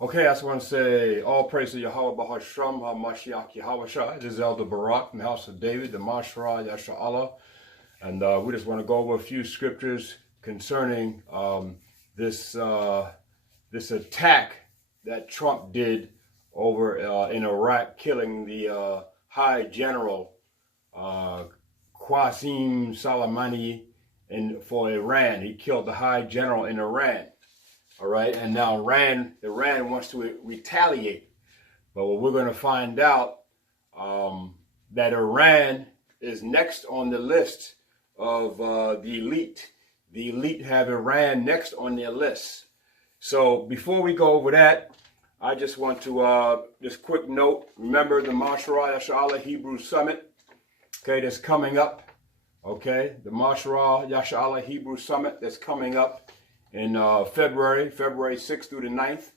Okay, I just want to say all praise to Yahweh Bahasham HaMashiach Yahweh Shai. This is Elder Barak from the house of David, the Mashra Yasha Allah. And we just want to go over a few scriptures concerning this attack that Trump did over in Iraq, killing the high general Qasem Soleimani for Iran. He killed the high general in Iran. All right, and now Iran wants to retaliate. But what we're going to find out that Iran is next on the list of the elite. The elite have Iran next on their list. So before we go over that, I just want to just quick note. Remember the Mashra Yasha Hebrew Summit, okay, that's coming up. Okay, the Mashra Yasha Hebrew Summit that's coming up in February 6th through the 9th.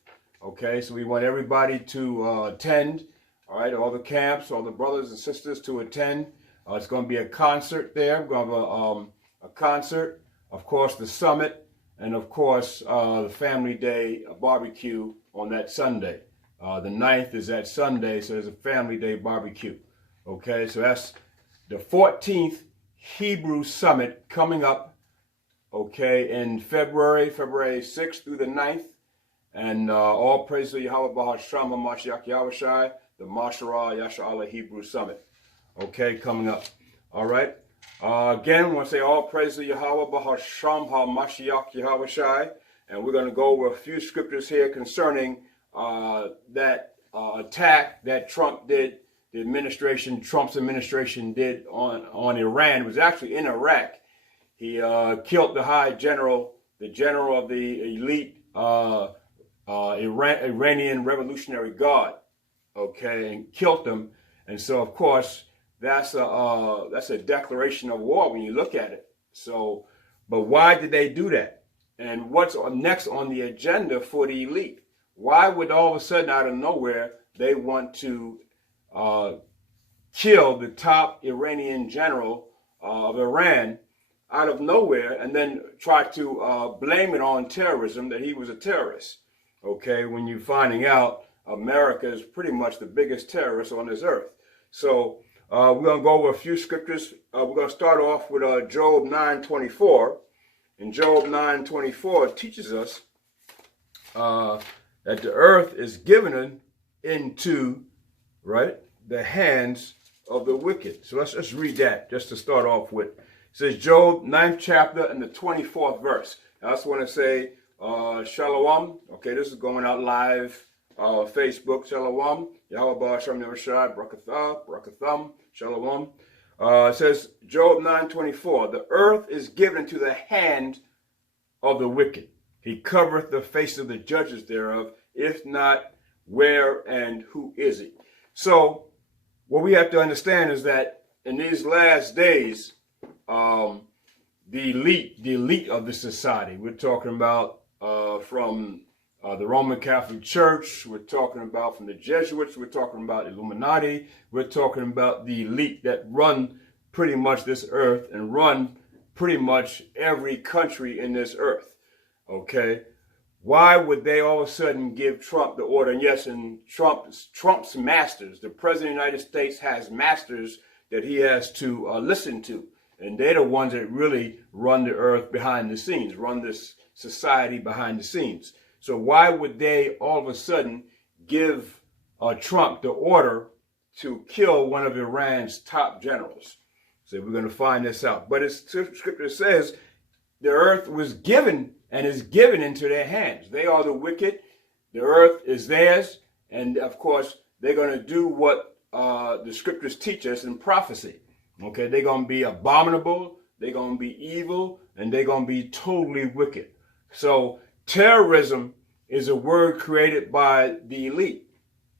Okay, so we want everybody to attend. All right, all the camps, all the brothers and sisters to attend. It's going to be a concert there. We're going to have a concert, of course, the summit, and of course, the family day barbecue on that Sunday. The 9th is that Sunday, so there's a family day barbecue. Okay, so that's the 14th Hebrew Summit coming up. Okay, in February 6th through the 9th. And all praise to Yahweh Bahasham HaMashiach Yahweh Shai, the Mashra Yasha Allah Hebrew Summit. Okay, coming up. All right. Again, I want to say all praise to Yahweh Bahasham HaMashiach Yahweh Shai. And we're going to go over a few scriptures here concerning that attack that Trump did, Trump's administration did on Iran. It was actually in Iraq. He killed the high general, the general of the elite Iranian Revolutionary Guard, okay, and killed them. And so, of course, that's a declaration of war when you look at it. So, but why did they do that? And what's next on the agenda for the elite? Why would all of a sudden, out of nowhere, they want to kill the top Iranian general of Iran out of nowhere, and then try to blame it on terrorism, that he was a terrorist? Okay, when you're finding out America is pretty much the biggest terrorist on this earth. So we're going to go over a few scriptures. We're going to start off with Job 9:24. And Job 9:24 teaches us that the earth is given into, right, the hands of the wicked. So let's just read that just to start off with. It says Job 9th chapter and the 24th verse. I just want to say Shalom. Okay, this is going out live Facebook. Shalom. Yahweh Ba'ashem Nevershad. Brakatham. Shalom. It says Job 9:24. The earth is given into the hand of the wicked. He covereth the face of the judges thereof. If not, where and who is he? So what we have to understand is that in these last days, the elite of the society, we're talking about from the Roman Catholic Church, we're talking about from the Jesuits, we're talking about Illuminati, we're talking about the elite that run pretty much this earth and run pretty much every country in this earth. Okay, why would they all of a sudden give Trump the order? And yes, and Trump's masters, the President of the United States has masters that he has to listen to. And they're the ones that really run the earth behind the scenes, run this society behind the scenes. So why would they all of a sudden give Trump the order to kill one of Iran's top generals? So we're going to find this out. But it's scripture says the earth was given and is given into their hands. They are the wicked. The earth is theirs. And of course, they're going to do what the scriptures teach us in prophecy. Okay, they're going to be abominable, they're going to be evil, and they're going to be totally wicked. So terrorism is a word created by the elite,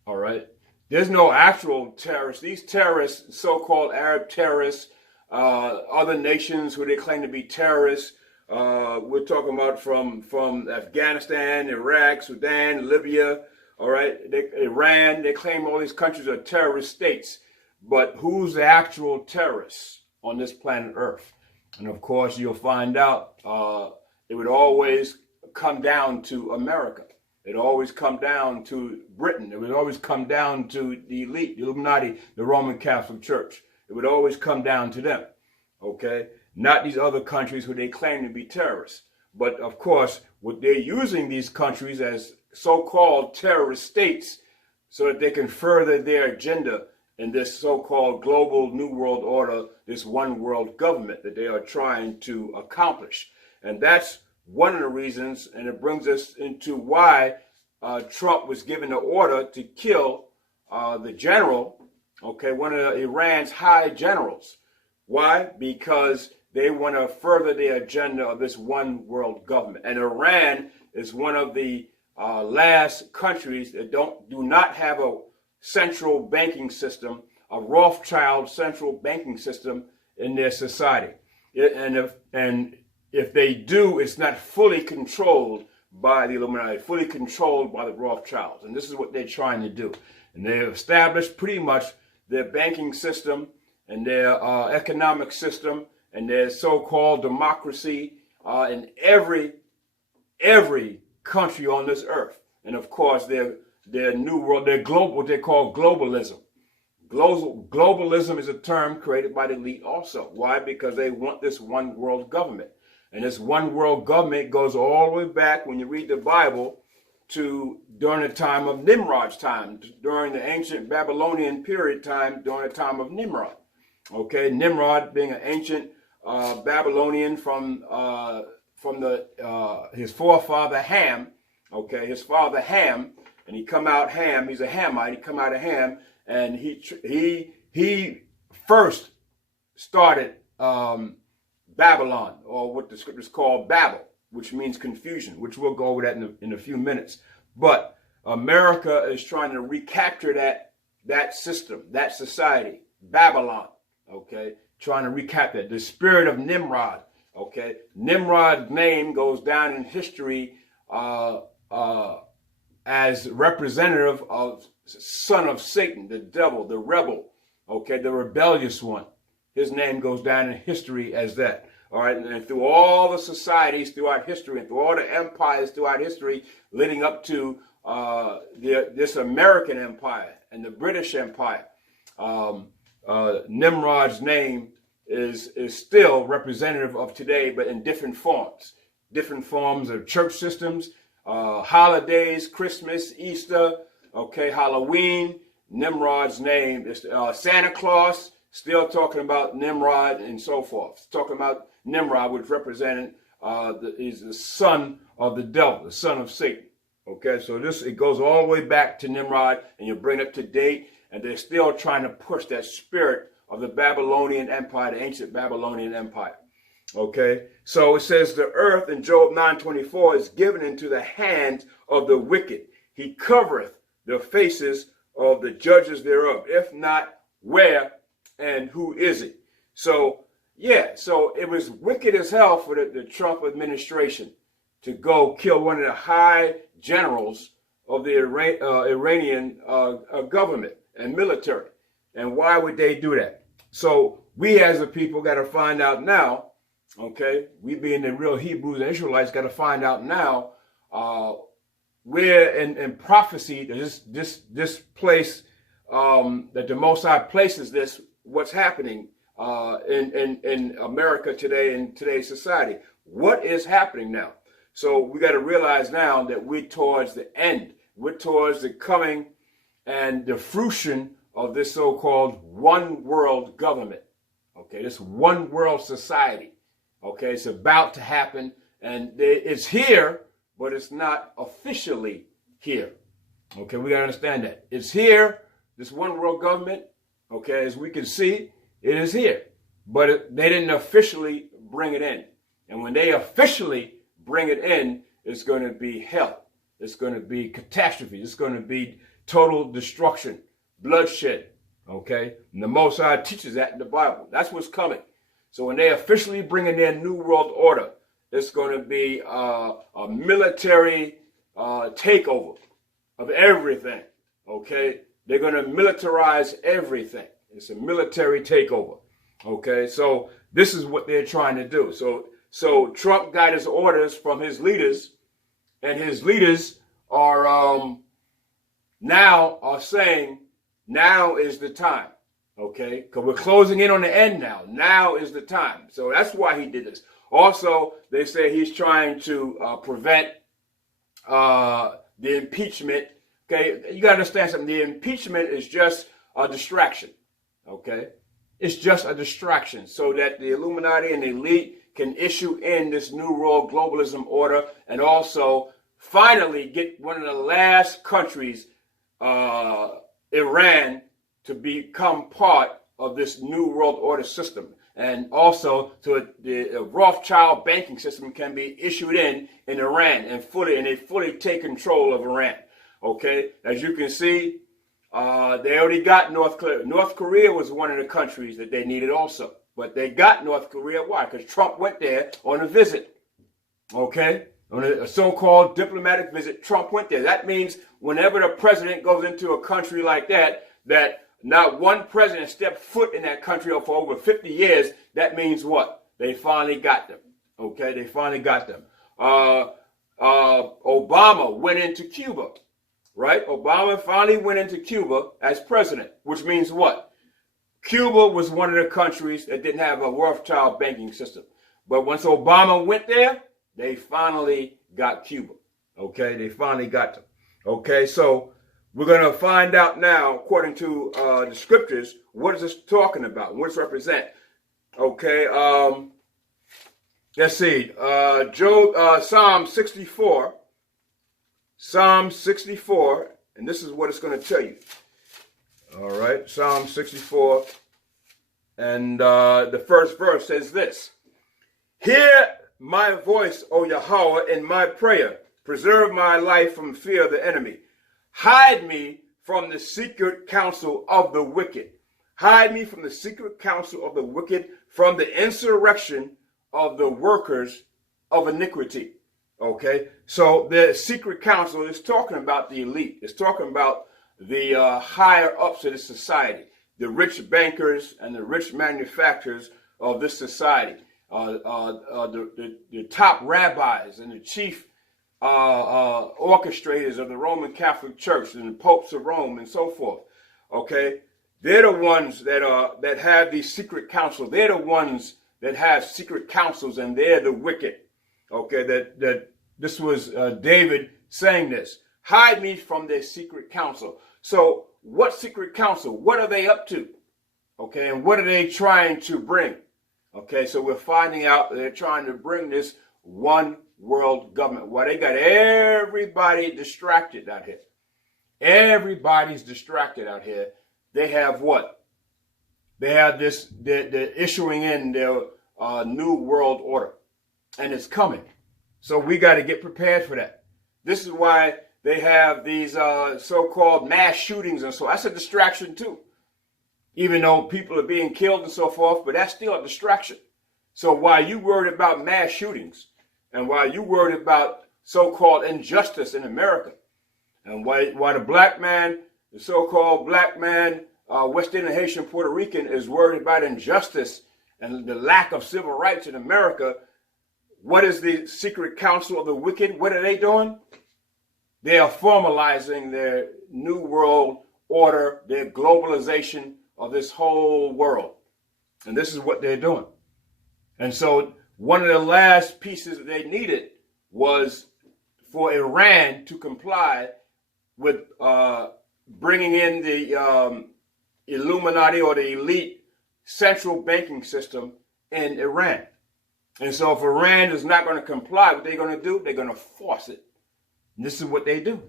all right? There's no actual terrorists. These terrorists, so-called Arab terrorists, other nations who they claim to be terrorists, we're talking about from Afghanistan, Iraq, Sudan, Libya, all right? Iran, they claim all these countries are terrorist states. But who's the actual terrorists on this planet Earth? And of course, you'll find out it would always come down to America. It always come down to Britain. It would always come down to the elite, the Illuminati, the Roman Catholic Church. It would always come down to them, okay? Not these other countries who they claim to be terrorists. But of course, what they're using these countries as so-called terrorist states so that they can further their agenda in this so-called global new world order, this one world government that they are trying to accomplish. And that's one of the reasons, and it brings us into why Trump was given the order to kill the general, okay, one of Iran's high generals. Why? Because they want to further the agenda of this one world government. And Iran is one of the last countries that do not have a central banking system, a Rothschild central banking system in their society. And if they do, it's not fully controlled by the Illuminati, fully controlled by the Rothschilds. And this is what they're trying to do. And they have established pretty much their banking system and their economic system and their so-called democracy in every country on this earth. And of course, their new world, their global, what they call globalism. Globalism is a term created by the elite also. Why? Because they want this one world government. And this one world government goes all the way back, when you read the Bible, to during the time of Nimrod's time, during the ancient Babylonian period time, during the time of Nimrod. Okay, Nimrod being an ancient Babylonian from his forefather Ham. Okay, his father Ham, and he come out Ham. He's a Hamite. He come out of Ham, and he first started Babylon, or what the scriptures call Babel, which means confusion, which we'll go over that in a few minutes. But America is trying to recapture that system, that society, Babylon, okay? Trying to recapture the spirit of Nimrod, okay? Nimrod's name goes down in history as representative of son of Satan, the devil, the rebel, okay, the rebellious one. His name goes down in history as that. All right, and through all the societies throughout history, and through all the empires throughout history, leading up to this American empire and the British Empire, Nimrod's name is still representative of today, but in different forms of church systems, holidays, Christmas, Easter, okay, Halloween. Nimrod's name is Santa Claus. Still talking about Nimrod and so forth. Talking about Nimrod, which represented is the son of the devil, the son of Satan. Okay, so it goes all the way back to Nimrod, and you bring it to date, and they're still trying to push that spirit of the Babylonian Empire, the ancient Babylonian Empire. Okay, so it says the earth in Job 9:24 is given into the hands of the wicked. He covereth the faces of the judges thereof. If not, where and who is it? So, yeah, so it was wicked as hell for the Trump administration to go kill one of the high generals of the Iranian government and military. And why would they do that? So we as a people got to find out now, okay, we being the real Hebrews and Israelites got to find out now where in prophecy this place that the Most High places this, what's happening in America today, in today's society. What is happening now? So we got to realize now that we're towards the end. We're towards the coming and the fruition of this so-called one world government. Okay, this one world society. Okay, it's about to happen, and it's here, but it's not officially here. Okay, we got to understand that. It's here, this one world government. Okay, as we can see, it is here. But they didn't officially bring it in. And when they officially bring it in, it's going to be hell. It's going to be catastrophe. It's going to be total destruction, bloodshed. Okay? And the Most High teaches that in the Bible. That's what's coming. So when they officially bring in their new world order, it's going to be a military takeover of everything. Okay? They're going to militarize everything. It's a military takeover. Okay, so this is what they're trying to do. So Trump got his orders from his leaders, and his leaders are now are saying now is the time. Okay, because we're closing in on the end now. Now is the time. So that's why he did this. Also, they say he's trying to prevent the impeachment. Okay, you got to understand something. The impeachment is just a distraction. Okay, it's just a distraction so that the Illuminati and the elite can issue in this new world globalism order, and also finally get one of the last countries, Iran, to become part of this new world order system. And also so the Rothschild banking system can be issued in Iran and they fully take control of Iran. Okay, as you can see, they already got North Korea. North Korea was one of the countries that they needed also. But they got North Korea. Why? Because Trump went there on a visit. Okay? On a so-called diplomatic visit, Trump went there. That means whenever the president goes into a country like that, that not one president stepped foot in that country for over 50 years, that means what? They finally got them. Okay? They finally got them. Obama went into Cuba. Right? Obama finally went into Cuba as president, which means what? Cuba was one of the countries that didn't have a Rothschild banking system. But once Obama went there, they finally got Cuba. Okay, they finally got them. Okay, so we're going to find out now, according to the scriptures, what is this talking about? What does it represent? Okay, let's see. Psalm 64. Psalm 64, and this is what it's going to tell you. All right, Psalm 64, and the first verse says this. Hear my voice, O Yahweh, in my prayer. Preserve my life from fear of the enemy. Hide me from the secret counsel of the wicked. Hide me from the secret counsel of the wicked, from the insurrection of the workers of iniquity. Okay, so the secret council is talking about the elite. It's talking about the higher ups of the society, the rich bankers and the rich manufacturers of this society, the top rabbis and the chief orchestrators of the Roman Catholic Church and the popes of Rome and so forth. Okay, they're the ones that have these secret councils. They're the ones that have secret councils, and they're the wicked. Okay, that this was David saying this. Hide me from their secret counsel. So what secret counsel? What are they up to? Okay, and what are they trying to bring? Okay, so we're finding out they're trying to bring this one world government. Well, they got everybody distracted out here. Everybody's distracted out here. They have what? They have this, they're issuing in their new world order. And it's coming. So we got to get prepared for that. This is why they have these so-called mass shootings and so. That's a distraction too. Even though people are being killed and so forth, but that's still a distraction. So while you worried about mass shootings, and while you worried about so-called injustice in America, and while the black man, the so-called black man, West Indian, Haitian, Puerto Rican, is worried about injustice and the lack of civil rights in America, what is the secret council of the wicked? What are they doing? They are formalizing their new world order, their globalization of this whole world. And this is what they're doing. And so one of the last pieces that they needed was for Iran to comply with bringing in the Illuminati or the elite central banking system in Iran. And so if Iran is not going to comply, what they're going to do, they're going to force it. And this is what they do.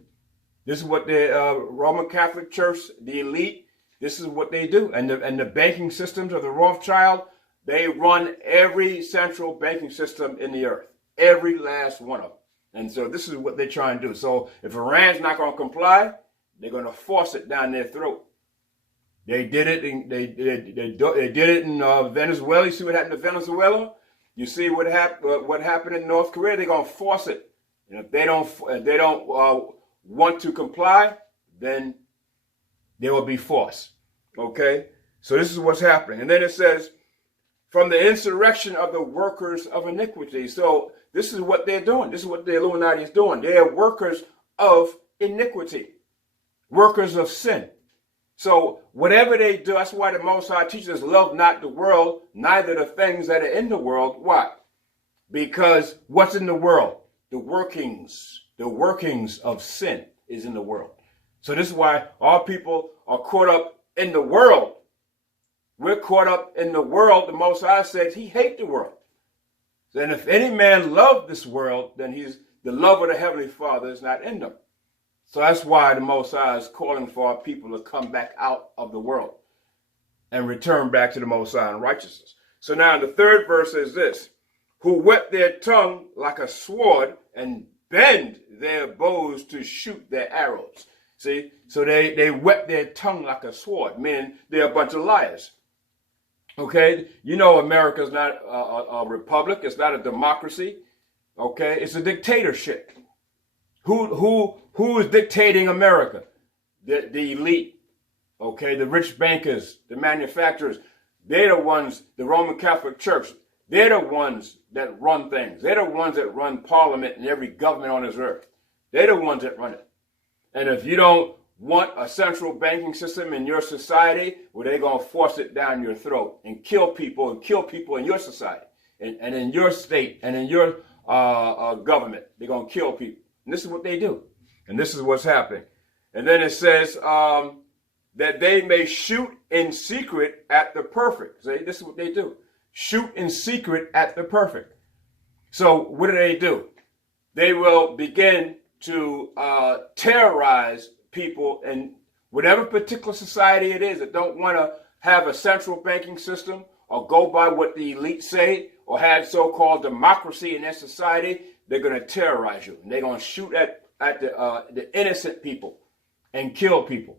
This is what the Roman Catholic Church, the elite, this is what they do. And the banking systems of the Rothschild, they run every central banking system in the earth. Every last one of them. And so this is what they're trying to do. So if Iran's not going to comply, they're going to force it down their throat. They did it. They did it in Venezuela. You see what happened to Venezuela? You see what happened in North Korea? They're going to force it. And if they don't want to comply, then there will be force. Okay? So this is what's happening. And then it says, from the insurrection of the workers of iniquity. So this is what they're doing. This is what the Illuminati is doing. They are workers of iniquity, workers of sin. So whatever they do, that's why the Most High teaches us, love not the world, neither the things that are in the world. Why? Because what's in the world? The workings of sin is in the world. So this is why all people are caught up in the world. We're caught up in the world. The Most High says he hates the world. And if any man love this world, then the love of the Heavenly Father is not in them. So that's why the Most High is calling for our people to come back out of the world and return back to the Most High in righteousness. So now the third verse is this: who whet their tongue like a sword and bend their bows to shoot their arrows. See, so they whet their tongue like a sword, meaning they're a bunch of liars. Okay, you know America's not a republic. It's not a democracy. Okay, it's a dictatorship. Who is dictating America? The elite. Okay, the rich bankers, the manufacturers. They're the ones. The Roman Catholic Church. They're the ones that run things. They're the ones that run parliament and every government on this earth. They're the ones that run it. And if you don't want a central banking system in your society, well, they're going to force it down your throat and kill people in your society and in your state and in your government. They're going to kill people. And this is what they do. And this is what's happening. And then it says that they may shoot in secret at the perfect. See, this is what they do. Shoot in secret at the perfect. So what do? They will begin to terrorize people in whatever particular society it is that don't want to have a central banking system or go by what the elite say or have so-called democracy in their society. They're going to terrorize you. And they're going to shoot at the innocent people and kill people.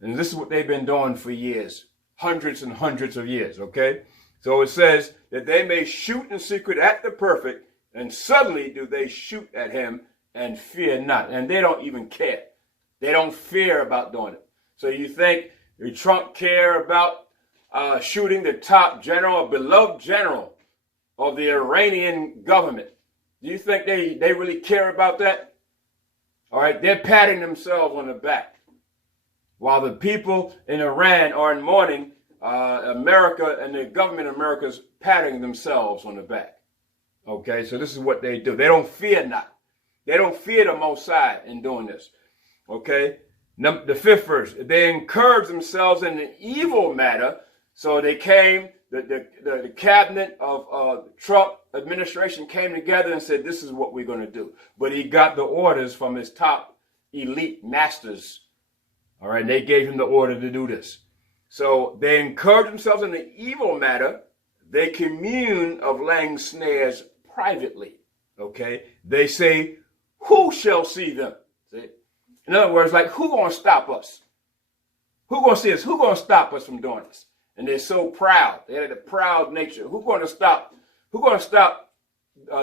And this is what they've been doing for years, hundreds and hundreds of years, okay? So it says that they may shoot in secret at the perfect, and suddenly do they shoot at him and fear not. And they don't even care. They don't fear about doing it. So you think Trump care about shooting the top general, a beloved general of the Iranian government? Do you think they really care about that? All right, they're patting themselves on the back. While the people in Iran are in mourning, America and the government of America is patting themselves on the back. Okay, so this is what they do. They don't fear not. They don't fear the Most High in doing this. Okay, the fifth verse. They encourage themselves in the evil matter. So they came, the cabinet of Trump administration came together and said, this is what we're going to do. But he got the orders from his top elite masters. All right, they gave him the order to do this. So they encourage themselves in the evil matter. They commune of laying snares privately. Okay, they say, who shall see them? See? In other words, like, who going to stop us? Who going to see us? Who going to stop us from doing this? And they're so proud. They had a proud nature. Who going to stop? Who going to stop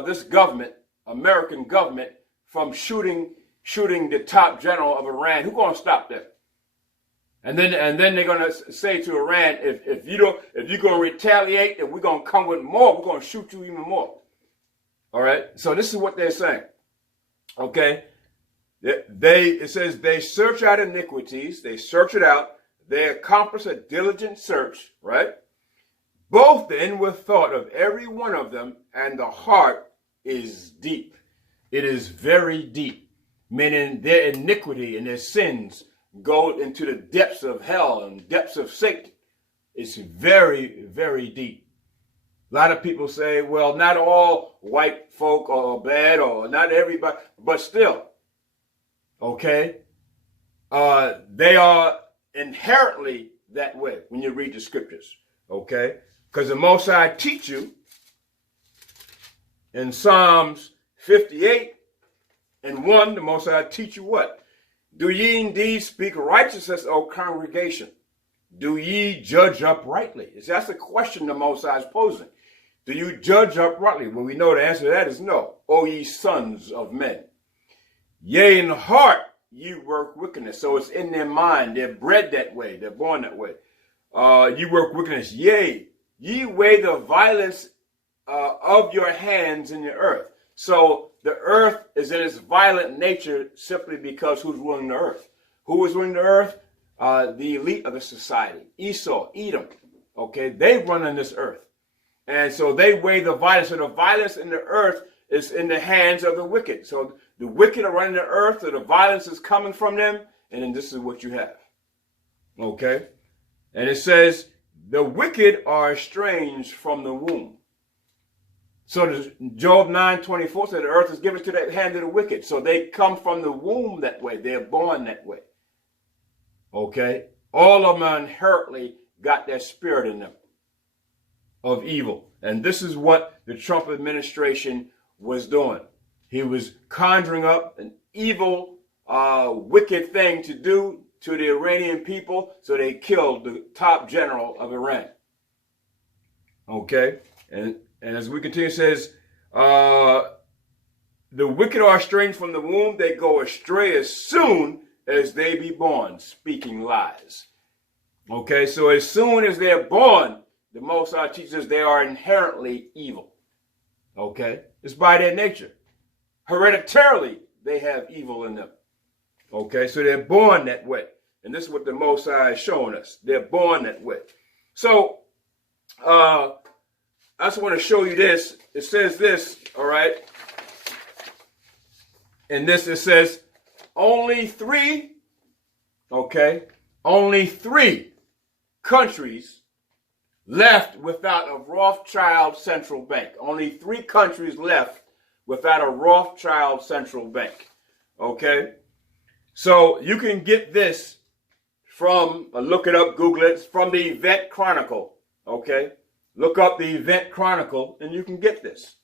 this government, American government, from shooting the top general of Iran? Who going to stop that? And then they're going to say to Iran, if you're going to retaliate, and we're going to come with more, we're going to shoot you even more. All right. So this is what they're saying. Okay. It says they search out iniquities. They search it out. They accomplish a diligent search. Right. Both the inward thought of every one of them and the heart is deep. It is very deep, meaning their iniquity and their sins go into the depths of hell and depths of Satan. It's very, very deep. A lot of people say, well, not all white folk are bad, or not everybody, but still, okay, they are inherently that way when you read the scriptures, okay? Because the Most High teach you in Psalms 58 and 1, the Most High teach you what? Do ye indeed speak righteousness, O congregation? Do ye judge uprightly? That's the question the Most High is posing. Do you judge uprightly? Well, we know the answer to that is no. O ye sons of men. Yea, in heart ye work wickedness. So it's in their mind. They're bred that way. They're born that way. You work wickedness. Yea, ye weigh the violence of your hands in the earth. So the earth is in its violent nature simply because who's ruling the earth? Who is ruling the earth? The elite of the society. Esau, Edom. Okay, they run on this earth. And so they weigh the violence. So the violence in the earth is in the hands of the wicked. So the wicked are running the earth, so the violence is coming from them, and then this is what you have. Okay? And it says, the wicked are estranged from the womb. So Job 9:24 said the earth is given to the hand of the wicked. So they come from the womb that way. They're born that way. Okay? All of them inherently got that spirit in them of evil. And this is what the Trump administration was doing. He was conjuring up an evil, wicked thing to do to the Iranian people, so they killed the top general of Iran. Okay? And as we continue, it says, the wicked are estranged from the womb. They go astray as soon as they be born, speaking lies. Okay? So as soon as they're born, the Most High teaches they are inherently evil. Okay? It's by their nature. Hereditarily, they have evil in them. Okay? So they're born that way. And this is what the Most High is showing us. They're born that way. So, I just want to show you this. It says this, all right? In this, it says, only three countries left without a Rothschild central bank. Only 3 countries left without a Rothschild central bank. Okay? So you can get this from, look it up, Google it, from the Event Chronicle. Okay? Look up the Event Chronicle and you can get this.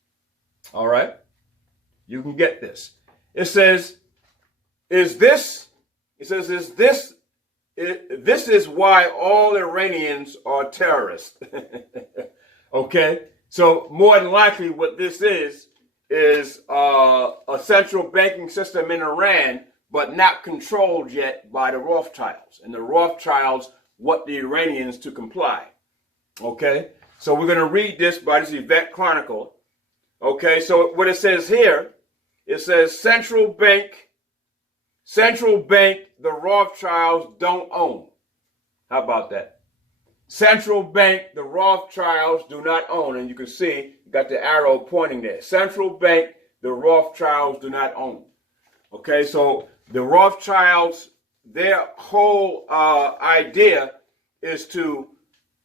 All right? You can get this. It says, this is why all Iranians are terrorists. Okay? So more than likely what this is a central banking system in Iran, but not controlled yet by the Rothschilds. And the Rothschilds want the Iranians to comply. Okay? So we're going to read this by this Event Chronicle. Okay? So what it says here, it says central bank, the Rothschilds don't own. How about that? Central bank, the Rothschilds do not own. And you can see, you got the arrow pointing there. Central bank, the Rothschilds do not own. Okay, so the Rothschilds, their whole idea is to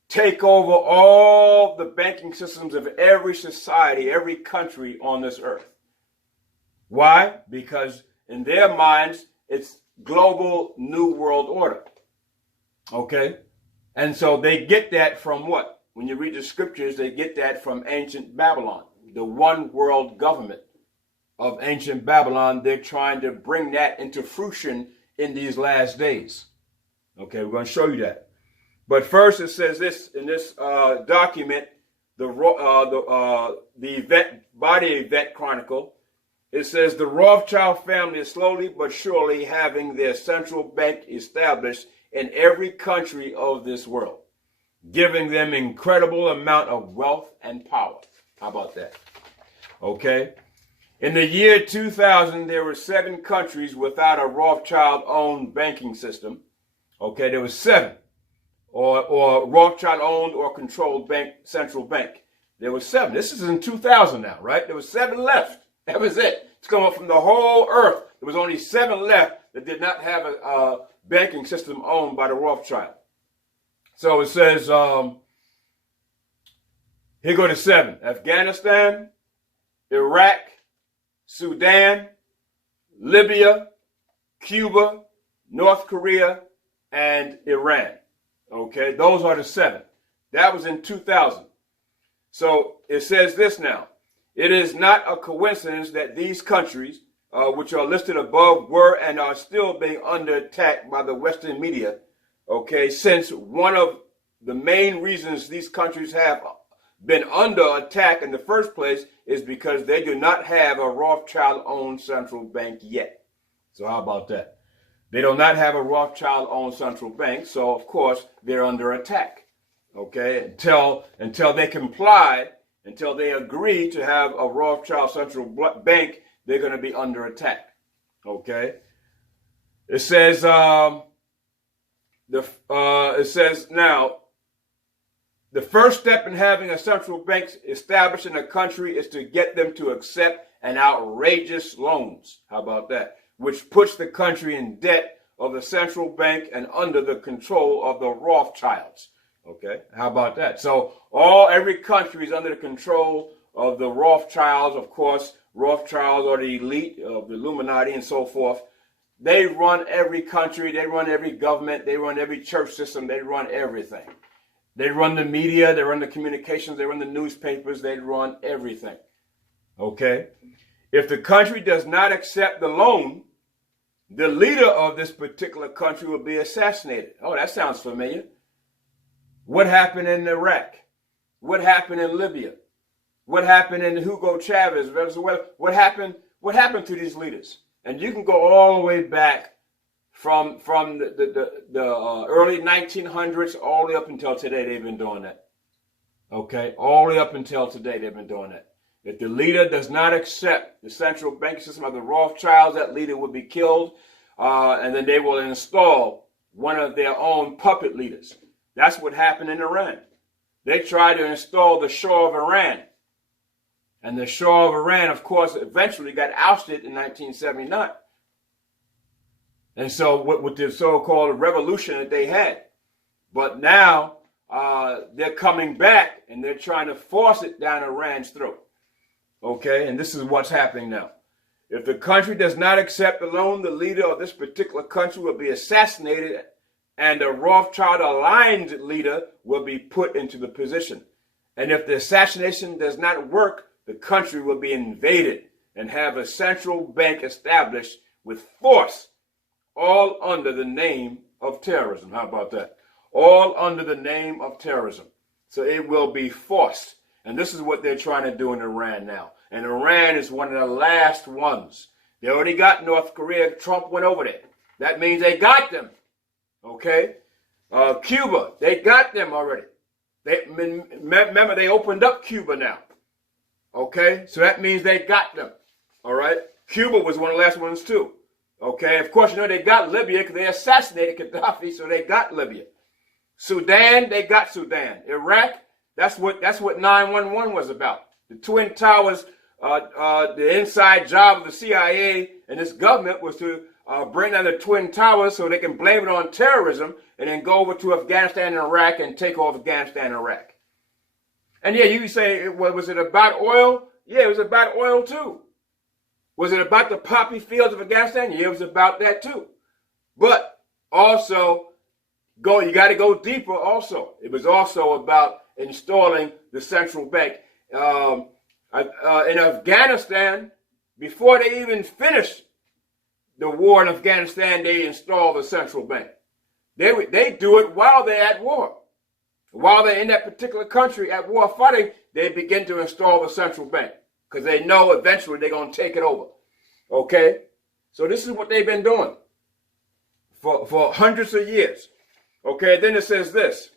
take over all the banking systems of every society, every country on this earth. Why? Because in their minds, it's global new world order. Okay? And so they get that from what? When you read the scriptures, they get that from ancient Babylon, the one world government of ancient Babylon. They're trying to bring that into fruition in these last days. Okay, we're going to show you that. But first it says this in this document, the Event Chronicle. It says the Rothschild family is slowly but surely having their central bank established in every country of this world, giving them incredible amount of wealth and power. How about that? Okay. In the year 2000, there were 7 countries without a Rothschild-owned banking system. Okay, there were 7, or Rothschild-owned or controlled central bank. There were 7. This is in 2000 now, right? There were 7 left. That was it. It's coming from the whole earth. There was only 7 left that did not have a banking system owned by the Rothschild. So it says, here go to 7. Afghanistan, Iraq, Sudan, Libya, Cuba, North Korea, and Iran. Okay, those are the 7. That was in 2000. So it says this now. It is not a coincidence that these countries, which are listed above, were and are still being under attack by the Western media, okay, since one of the main reasons these countries have been under attack in the first place is because they do not have a Rothschild-owned central bank yet. So how about that? They do not have a Rothschild-owned central bank, so of course they're under attack, okay, until they comply. Until they agree to have a Rothschild central bank, they're going to be under attack. Okay. It says it says now, the first step in having a central bank established in a country is to get them to accept an outrageous loans. How about that? Which puts the country in debt of the central bank and under the control of the Rothschilds. Okay, how about that? So every country is under the control of the Rothschilds. Of course, Rothschilds are the elite of the Illuminati and so forth. They run every country, they run every government, they run every church system, they run everything. They run the media, they run the communications, they run the newspapers, they run everything. Okay? If the country does not accept the loan, the leader of this particular country will be assassinated. Oh, that sounds familiar. What happened in Iraq? What happened in Libya? What happened in Hugo Chavez, Venezuela? What happened to these leaders? And you can go all the way back from the early 1900s all the way up until today. They've been doing that. Okay, all the way up until today they've been doing that. If the leader does not accept the central banking system of the Rothschilds, that leader will be killed, and then they will install one of their own puppet leaders. That's what happened in Iran. They tried to install the Shah of Iran. And the Shah of Iran, of course, eventually got ousted in 1979. And so with the so-called revolution that they had. But now they're coming back and they're trying to force it down Iran's throat. Okay, and this is what's happening now. If the country does not accept the loan, the leader of this particular country will be assassinated and a Rothschild-aligned leader will be put into the position. And if the assassination does not work, the country will be invaded and have a central bank established with force, all under the name of terrorism. How about that? All under the name of terrorism. So it will be forced. And this is what they're trying to do in Iran now. And Iran is one of the last ones. They already got North Korea. Trump went over there. That means they got them. Okay? Cuba, they got them already. Remember, they opened up Cuba now. Okay? So that means they got them. All right? Cuba was one of the last ones too. Okay? Of course, you know, they got Libya because they assassinated Gaddafi, so they got Libya. Sudan, they got Sudan. Iraq, that's what 9/11 was about. The Twin Towers, the inside job of the CIA and this government was to bring down the Twin Towers so they can blame it on terrorism and then go over to Afghanistan and Iraq and take over Afghanistan and Iraq. And yeah, you say, well, was it about oil? Yeah, it was about oil too. Was it about the poppy fields of Afghanistan? Yeah, it was about that too. But also, you got to go deeper also. It was also about installing the central bank. In Afghanistan, before they even finished the war in Afghanistan, they installed the central bank. They do it while they're at war. While they're in that particular country at war fighting, they begin to install the central bank because they know eventually they're going to take it over. Okay? So this is what they've been doing for hundreds of years. Okay, then it says this.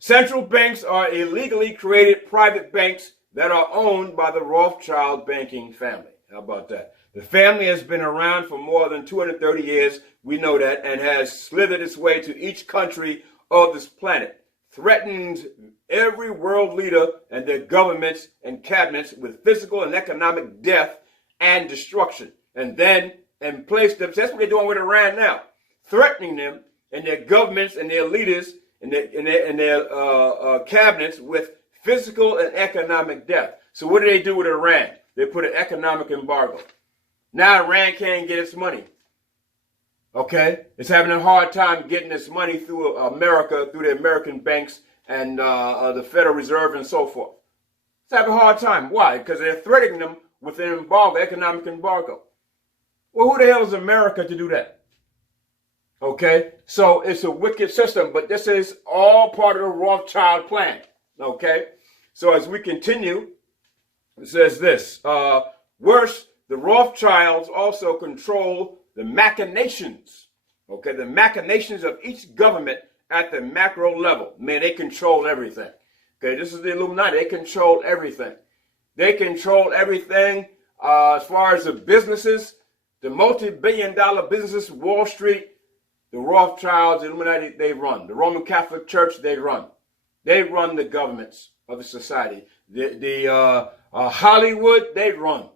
Central banks are illegally created private banks that are owned by the Rothschild banking family. How about that? The family has been around for more than 230 years, we know that, and has slithered its way to each country of this planet, threatens every world leader and their governments and cabinets with physical and economic death and destruction, and then place them. That's what they're doing with Iran now, threatening them and their governments and their leaders and their cabinets with physical and economic death. So what do with Iran? They put an economic embargo. Now Iran can't get its money. Okay? It's having a hard time getting its money through America, through the American banks and the Federal Reserve and so forth. It's having a hard time. Why? Because they're threatening them with an embargo, economic embargo. Well, who the hell is America to do that? Okay? So it's a wicked system, but this is all part of the Rothschild plan. Okay? So as we continue, it says this. Worse, the Rothschilds also control the machinations. Okay? The machinations of each government at the macro level. Man, they control everything. Okay? This is the Illuminati. They control everything. They control everything as far as the businesses, the multi-billion-dollar businesses, Wall Street, the Rothschilds, the Illuminati, they run. The Roman Catholic Church, they run. They run the governments of the society. The Hollywood, they run.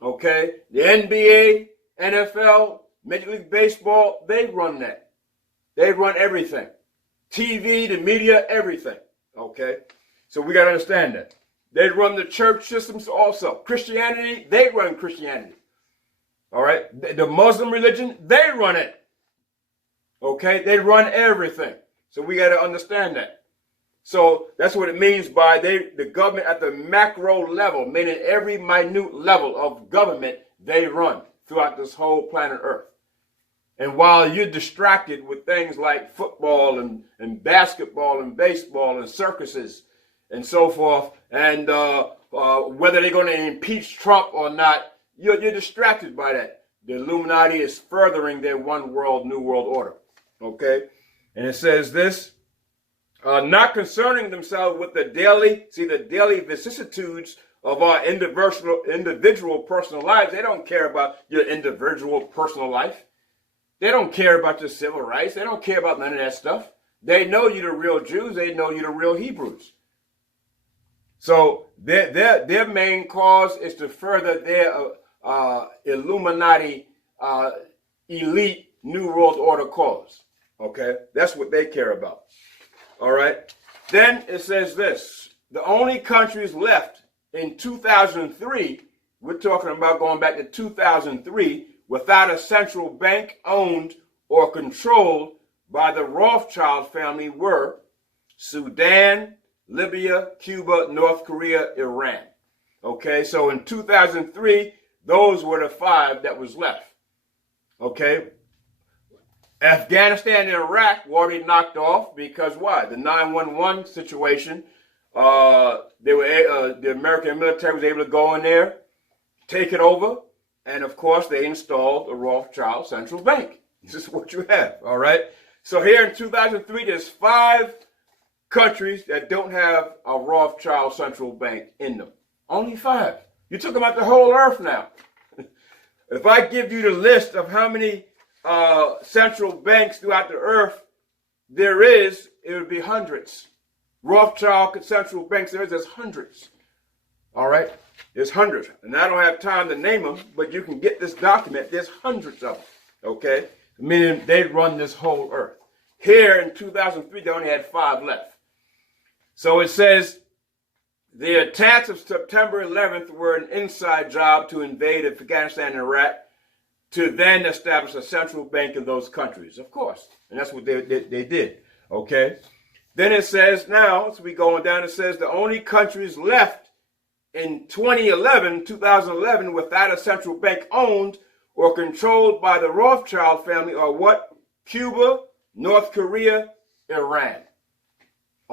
Okay? The NBA, NFL, Major League Baseball, they run that. They run everything. TV, the media, everything. Okay? So we got to understand that. They run the church systems also. Christianity, they run Christianity. All right? The Muslim religion, they run it. Okay? They run everything. So we got to understand that. So that's what it means by the government at the macro level, meaning every minute level of government they run throughout this whole planet Earth. And while you're distracted with things like football and basketball and baseball and circuses and so forth, and whether they're going to impeach Trump or not, you're distracted by that. The Illuminati is furthering their one world, new world order. Okay? And it says this, not concerning themselves with the daily vicissitudes of our individual personal lives. They don't care about your individual personal life. They don't care about your civil rights. They don't care about none of that stuff. They know you're the real Jews. They know you're the real Hebrews. So their main cause is to further their Illuminati elite New World Order cause. Okay? That's what they care about. All right? Then it says this. The only countries left in 2003, we're talking about going back to 2003, without a central bank owned or controlled by the Rothschild family were Sudan, Libya, Cuba, North Korea, Iran. Okay, so in 2003, those were the 5 that was left. Okay, Afghanistan and Iraq were already knocked off because why? The 9/11 situation, the American military was able to go in there, take it over, and of course they installed a Rothschild central bank. This is what you have, all right? So here in 2003, there's 5 countries that don't have a Rothschild central bank in them. Only 5. You took them out the whole earth now. If I give you the list of how many central banks throughout the earth there is, it would be hundreds. Rothschild central banks, there's hundreds. All right? There's hundreds. And I don't have time to name them, but you can get this document. There's hundreds of them. Okay? Meaning they run this whole earth. Here in 2003, they only had 5 left. So it says, the attacks of September 11th were an inside job to invade Afghanistan and Iraq, to then establish a central bank in those countries, of course. And that's what they did, okay? Then it says now, as we going down, it says the only countries left in 2011, without a central bank owned or controlled by the Rothschild family are what? Cuba, North Korea, Iran.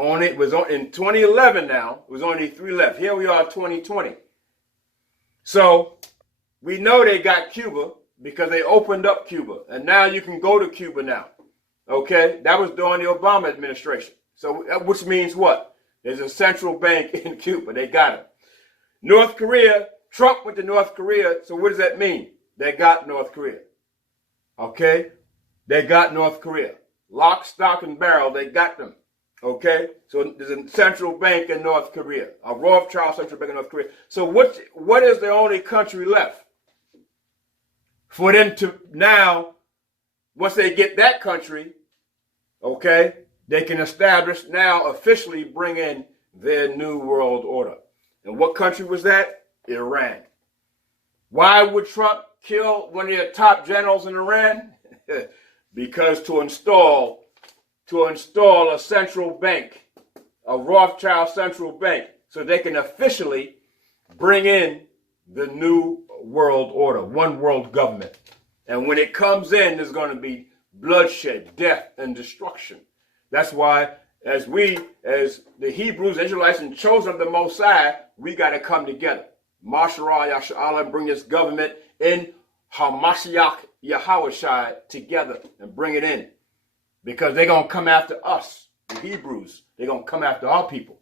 It was in 2011 now, it was only 3 left. Here we are 2020. So we know they got Cuba, because they opened up Cuba. And now you can go to Cuba now. Okay? That was during the Obama administration. So, which means what? There's a central bank in Cuba. They got it. North Korea, Trump went to North Korea. So what does that mean? They got North Korea. Okay? They got North Korea. Lock, stock, and barrel, they got them. Okay? So there's a central bank in North Korea. A Rothschild central bank in North Korea. So what is the only country left? For them to now, once they get that country, okay, they can establish now, officially bring in their new world order. And what country was that? Iran. Why would Trump kill one of their top generals in Iran? Because to install a central bank, a Rothschild central bank, so they can officially bring in the new world order, one world government. And when it comes in, there's going to be bloodshed, death, and destruction. That's why, as the Hebrews, Israelites, and chosen of the Most High, we got to come together. Masharah Yasha'Allah, bring this government in Hamashiach Yahushai together and bring it in. Because they're going to come after us, the Hebrews. They're going to come after our people.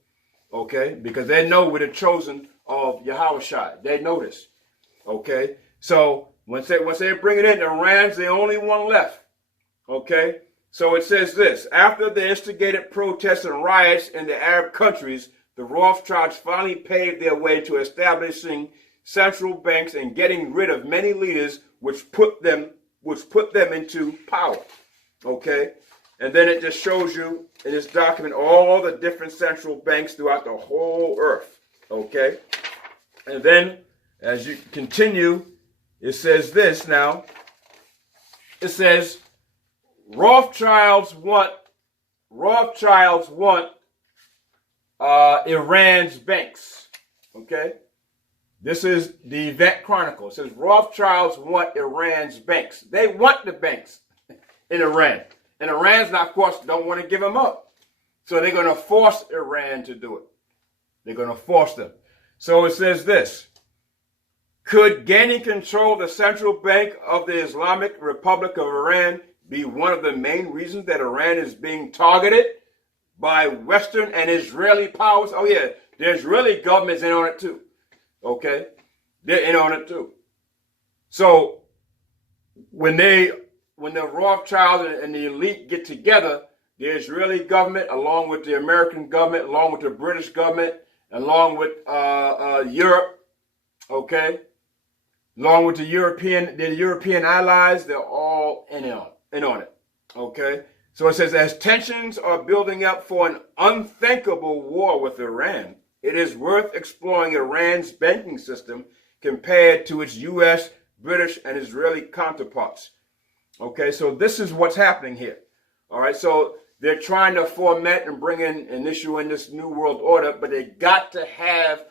Okay? Because they know we're the chosen of Yahushai. They know this. Okay, so once they bring it in, Iran's the only one left. Okay, so it says this: after the instigated protests and riots in the Arab countries, the Rothschilds finally paved their way to establishing central banks and getting rid of many leaders, which put them into power. Okay, and then it just shows you in this document all the different central banks throughout the whole earth. Okay, and then as you continue, it says this now. It says Rothschilds want Iran's banks. Okay, this is the Event Chronicle. It says Rothschilds want Iran's banks. They want the banks in Iran, and Iran's not, of course, don't want to give them up. So they're going to force Iran to do it. They're going to force them. So it says this: could gaining control of the central bank of the Islamic Republic of Iran be one of the main reasons that Iran is being targeted by Western and Israeli powers? Oh yeah, the Israeli government's in on it too. Okay, they're in on it too. So when the Rothschilds and the elite get together, the Israeli government, along with the American government, along with the British government, along with Europe, okay, along with the European allies, they're all in on it. Okay, so it says, as tensions are building up for an unthinkable war with Iran, it is worth exploring Iran's banking system compared to its U.S., British, and Israeli counterparts. Okay, so this is what's happening here. All right, so they're trying to foment and bring in and issue in this new world order, but they got to have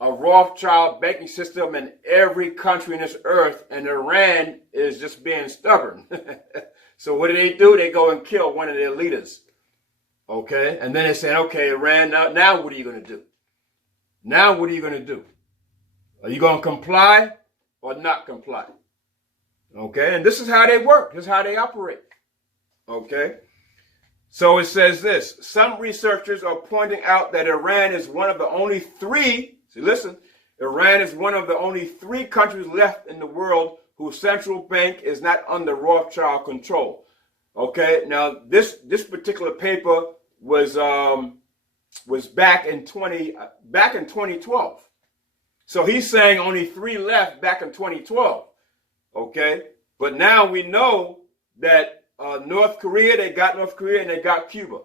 a Rothschild banking system in every country in this earth, and Iran is just being stubborn. So what do? They go and kill one of their leaders. Okay, and then they say, okay, Iran, now what are you going to do? Now what are you going to do? Are you going to comply or not comply? Okay, and this is how they work. This is how they operate. Okay, so it says this: some researchers are pointing out that Iran is one of the only three, Iran is one of the only three countries left in the world whose central bank is not under Rothschild control. Okay, now this particular paper was back in 2012. So he's saying only three left back in 2012. Okay, but now we know that North Korea, they got North Korea and they got Cuba.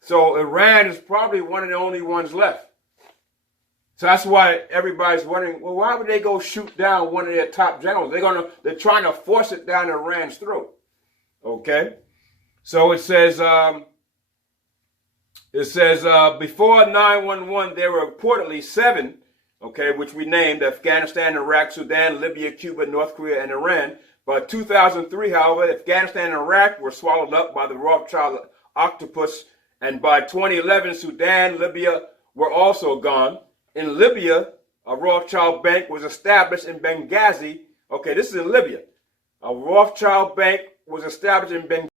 So Iran is probably one of the only ones left. So that's why everybody's wondering, well, why would they go shoot down one of their top generals? They're trying to force it down Iran's throat. Okay, so it says before 9/11 there were reportedly 7. Okay, which we named Afghanistan, Iraq, Sudan, Libya, Cuba, North Korea, and Iran. By 2003, however, Afghanistan and Iraq were swallowed up by the Rothschild octopus, and by 2011, Sudan, Libya were also gone. In Libya, a Rothschild bank was established in Benghazi. Okay, this is in Libya. A Rothschild bank was established in Benghazi.